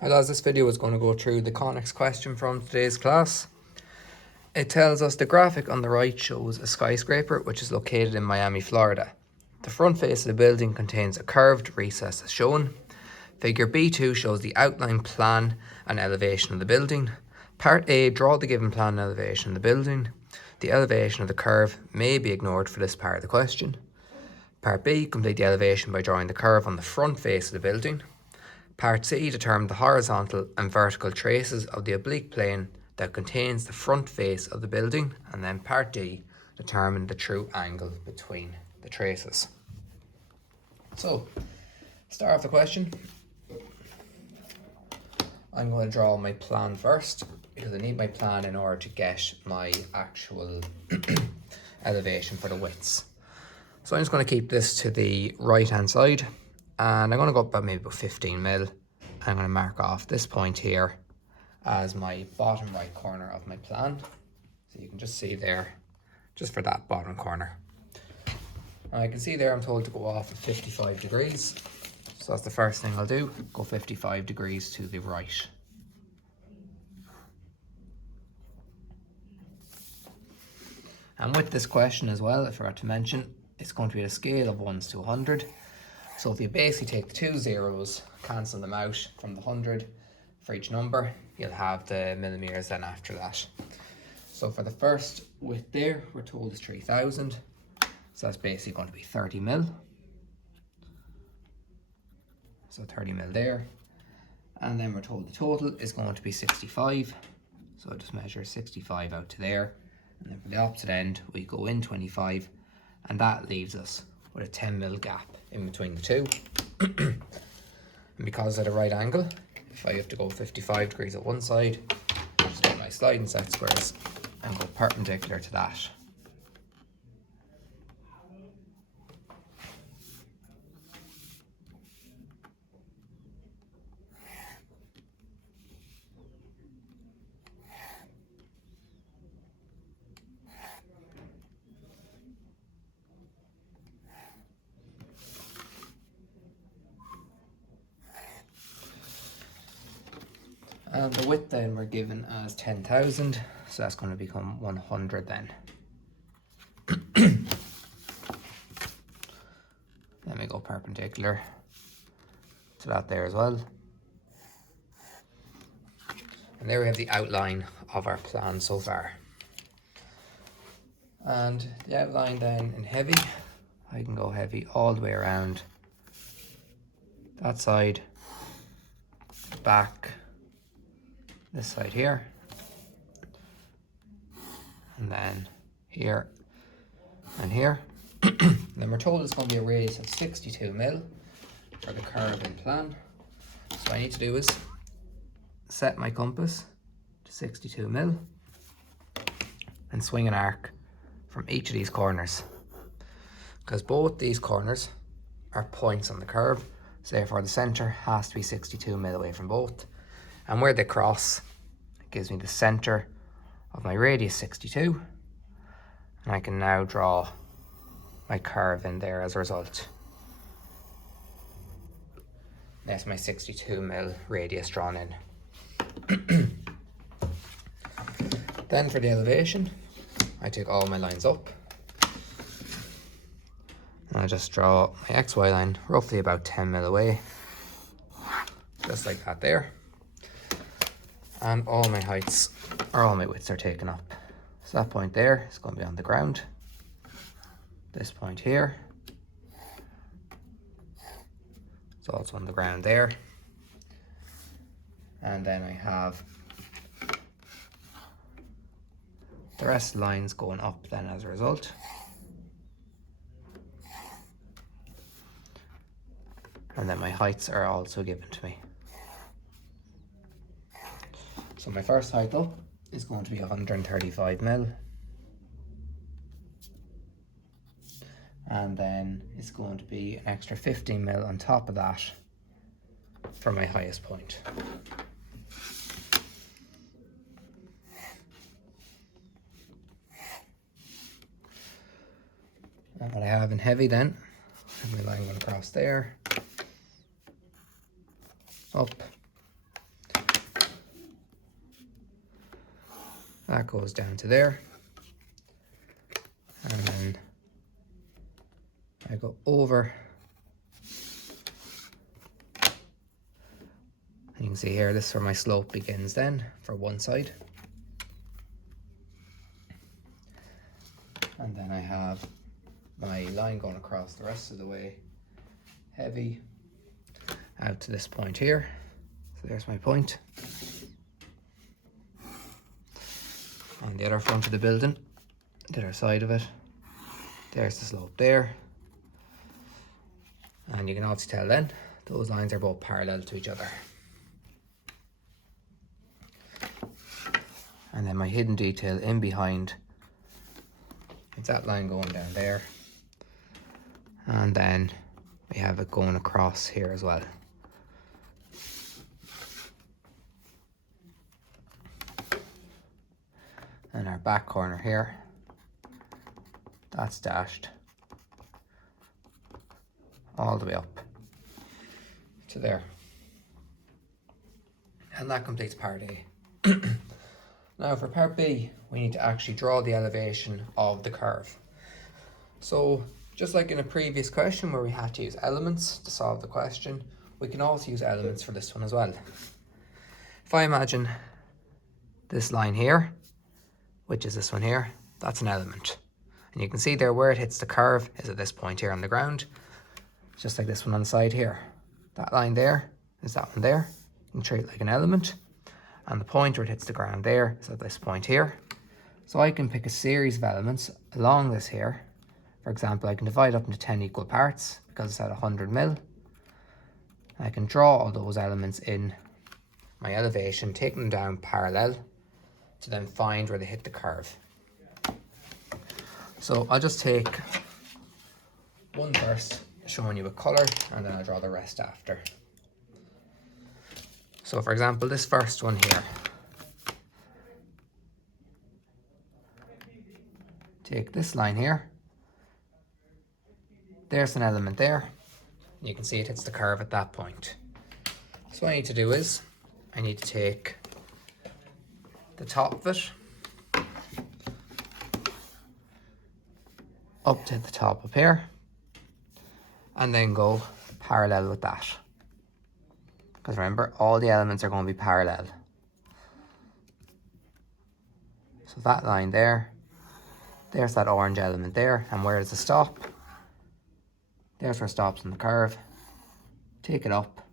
Hi lads, this video is going to go through the Conics question from today's class. It tells us the graphic on the right shows a skyscraper which is located in Miami, Florida. The front face of the building contains a curved recess as shown. Figure B2 shows the outline, plan and elevation of the building. Part A, draw the given plan and elevation of the building. The elevation of the curve may be ignored for this part of the question. Part B, complete the elevation by drawing the curve on the front face of the building. Part C, determine the horizontal and vertical traces of the oblique plane that contains the front face of the building. And then part D, determine the true angle between the traces. So, start off the question. I'm going to draw my plan first because I need my plan in order to get my actual elevation for the widths. So I'm just going to keep this to the right hand side and I'm going to go up maybe about 15 mil. I'm going to mark off this point here as my bottom right corner of my plan. So you can just see there, just for that bottom corner. And I can see there I'm told to go off at 55 degrees. So that's the first thing I'll do, go 55 degrees to the right. And with this question as well, I forgot to mention, it's going to be at a scale of 1 to 100. So if you basically take the two zeros, cancel them out from the 100 for each number, you'll have the millimeters then after that. So for the first width there, we're told is 3000. So that's basically going to be 30 mil. So 30 mil there. And then we're told the total is going to be 65. So I'll just measure 65 out to there. And then for the opposite end, we go in 25. And that leaves us with a 10 mil gap in between the two. And because at a right angle, if I have to go 55 degrees at one side, just get my sliding set squares and go perpendicular to that. And the width then we're given as 10,000, so that's going to become 100 then. Then we go perpendicular to that there as well. And there we have the outline of our plan so far. And the outline then in heavy, I can go heavy all the way around that side, back, this side here, and then here and here. Then we're told it's going to be a radius of 62 mil for the curve in plan. So what I need to do is set my compass to 62 mil and swing an arc from each of these corners, because both these corners are points on the curve, so therefore the center has to be 62 mil away from both. And where they cross, it gives me the center of my radius 62. And I can now draw my curve in there as a result. That's my 62 mil radius drawn in. Then for the elevation, I take all my lines up. And I just draw my XY line roughly about 10 mil away. Just like that there. And all my heights, or all my widths are taken up. So that point there is going to be on the ground. This point here is also on the ground there. And then I have the rest of the lines going up then as a result. And then my heights are also given to me. So my first height up is going to be 135 mil. And then it's going to be an extra 15 mil on top of that for my highest point. And what I have in heavy then, my line going across there, up, That goes down to there. And then I go over. You can see here, this is where my slope begins then for one side. And then I have my line going across the rest of the way, heavy, out to this point here. So there's my point. On the other front of the building, the other side of it, there's the slope there. And you can obviously tell then, those lines are both parallel to each other. And then my hidden detail in behind, it's that line going down there. And then we have it going across here as well. And our back corner here, that's dashed all the way up to there. And that completes part A. Now for part B, we need to actually draw the elevation of the curve. So just like in a previous question where we had to use elements to solve the question, we can also use elements for this one as well. If I imagine this line here, which is this one here, that's an element. And you can see there where it hits the curve is at this point here on the ground, just like this one on the side here. That line there is that one there. You can treat it like an element. And the point where it hits the ground there is at this point here. So I can pick a series of elements along this here. For example, I can divide up into 10 equal parts because it's at 100 mil. I can draw all those elements in my elevation, take them down parallel to then find where they hit the curve. So I'll just take one first, showing you a colour, and then I'll draw the rest after. So for example, this first one here, take this line here, there's an element there, you can see it hits the curve at that point. So what I need to do is, I need to take the top of it up to the top up here, and then go parallel with that. Because remember, all the elements are going to be parallel. So that line there, there's that orange element there, and where does it stop? There's where it stops on the curve. Take it up,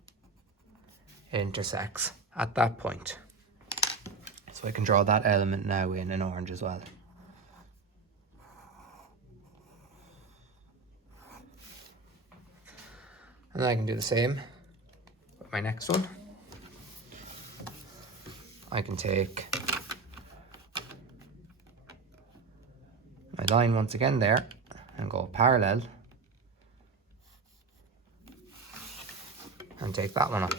it intersects at that point. So I can draw that element now in orange as well. And then I can do the same with my next one. I can take my line once again there and go parallel and take that one up.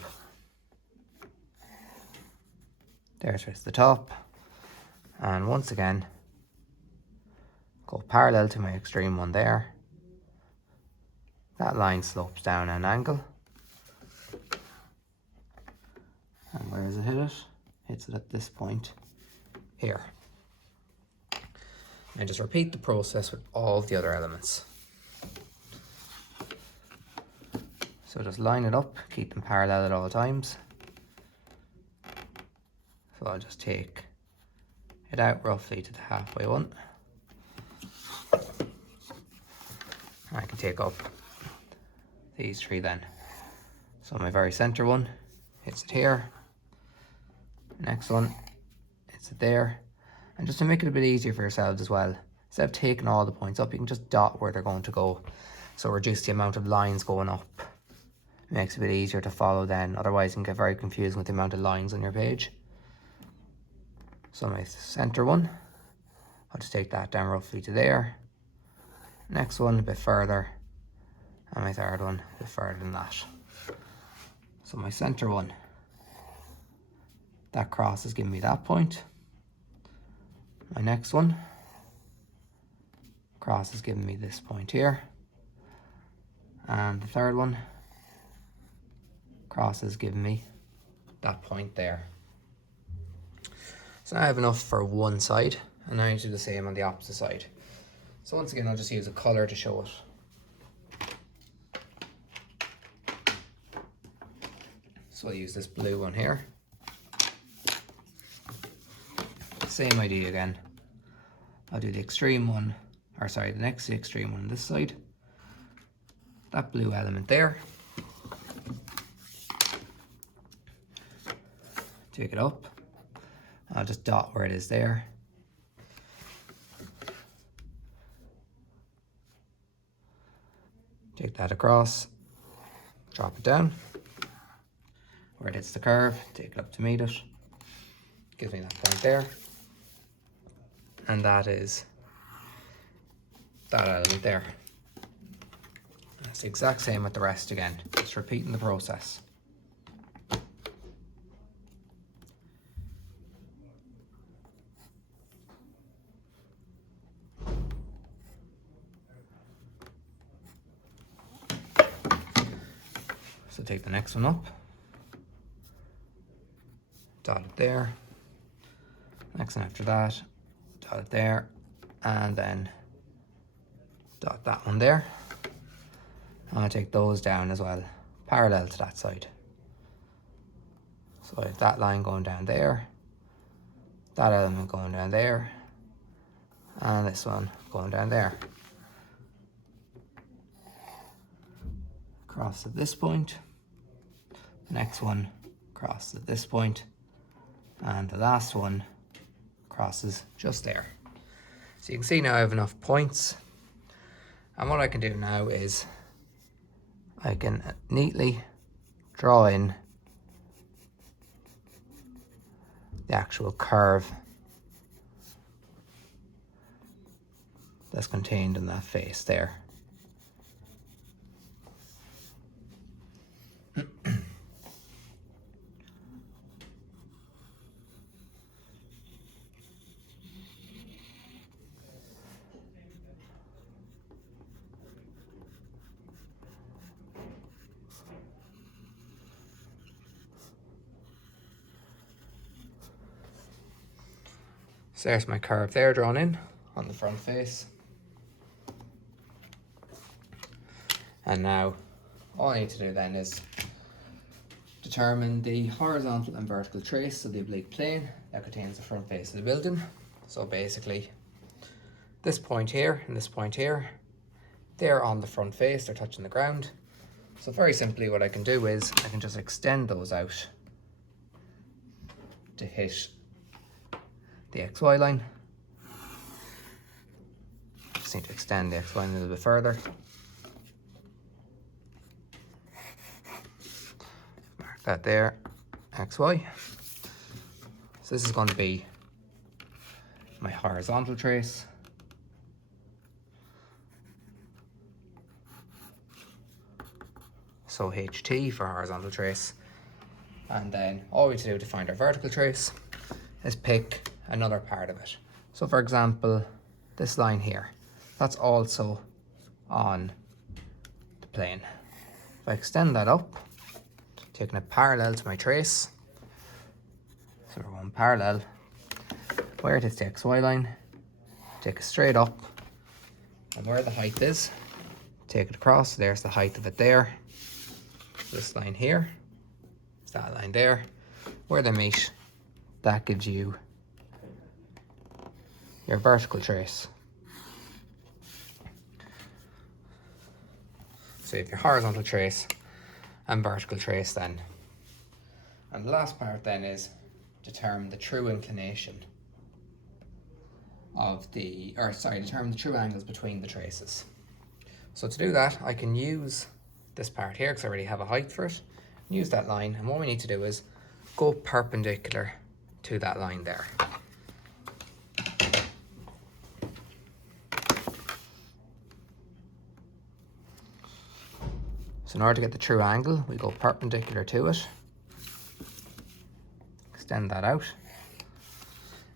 There's the top, and once again go parallel to my extreme one there. That line slopes down at an angle, and where does it hit it? Hits it at this point here. And just repeat the process with all of the other elements. So just line it up, keep them parallel at all times. So I'll just take it out roughly to the halfway one. And I can take up these three then. So my very center one hits it here. Next one hits it there. And just to make it a bit easier for yourselves as well, instead of taking all the points up, you can just dot where they're going to go. So reduce the amount of lines going up. It makes it a bit easier to follow then. Otherwise it can get very confusing with the amount of lines on your page. So my center one, I'll just take that down roughly to there. Next one a bit further. And my third one a bit further than that. So my center one, that cross is giving me that point. My next one, cross is giving me this point here. And the third one, cross is giving me that point there. So now I have enough for one side, and now I need to do the same on the opposite side. So once again, I'll just use a colour to show it. So I'll use this blue one here. Same idea again. I'll do the extreme one, or sorry, the next to the extreme one on this side. That blue element there. Take it up. I'll just dot where it is there. Take that across, drop it down. Where it hits the curve, take it up to meet it. Gives me that point there. And that is that element there. And it's the exact same with the rest again, just repeating the process. So take the next one up, dot it there, next one after that, dot it there, and then dot that one there. And I'll take those down as well, parallel to that side. So I have that line going down there, that element going down there, and this one going down there. Cross at this point, the next one crosses at this point, and the last one crosses just there. So you can see now I have enough points, and what I can do now is I can neatly draw in the actual curve that's contained in that face there. So there's my curve there drawn in on the front face. And now all I need to do then is determine the horizontal and vertical trace of the oblique plane that contains the front face of the building. So basically this point here and this point here, they're on the front face, they're touching the ground. So very simply what I can do is I can just extend those out to hit the XY line. Just need to extend the XY line a little bit further. Mark that there, XY. So this is going to be my horizontal trace. So HT for horizontal trace. And then all we need to do to find our vertical trace is pick another part of it. So for example, this line here, that's also on the plane. If I extend that up, taking it parallel to my trace, so we're going parallel, where it hits the XY line, take it straight up, and where the height is, take it across, there's the height of it there. This line here, that line there, where they meet, that gives you your vertical trace. So you have your horizontal trace and vertical trace then. And the last part then is determine the true inclination of the, determine the true angles between the traces. So to do that, I can use this part here because I already have a height for it. Use that line, and what we need to do is go perpendicular to that line there. So in order to get the true angle, we go perpendicular to it, extend that out,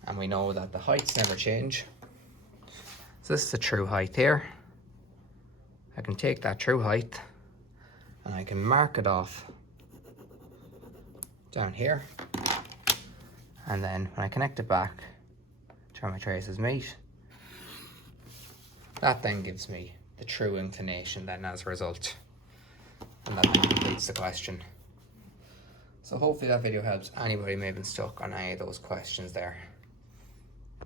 and we know that the heights never change. So this is the true height here. I can take that true height and I can mark it off down here, And then when I connect it back to where my traces meet, that then gives me the true inclination then as a result. And that then completes the question. So hopefully that video helps anybody who may have been stuck on any of those questions there.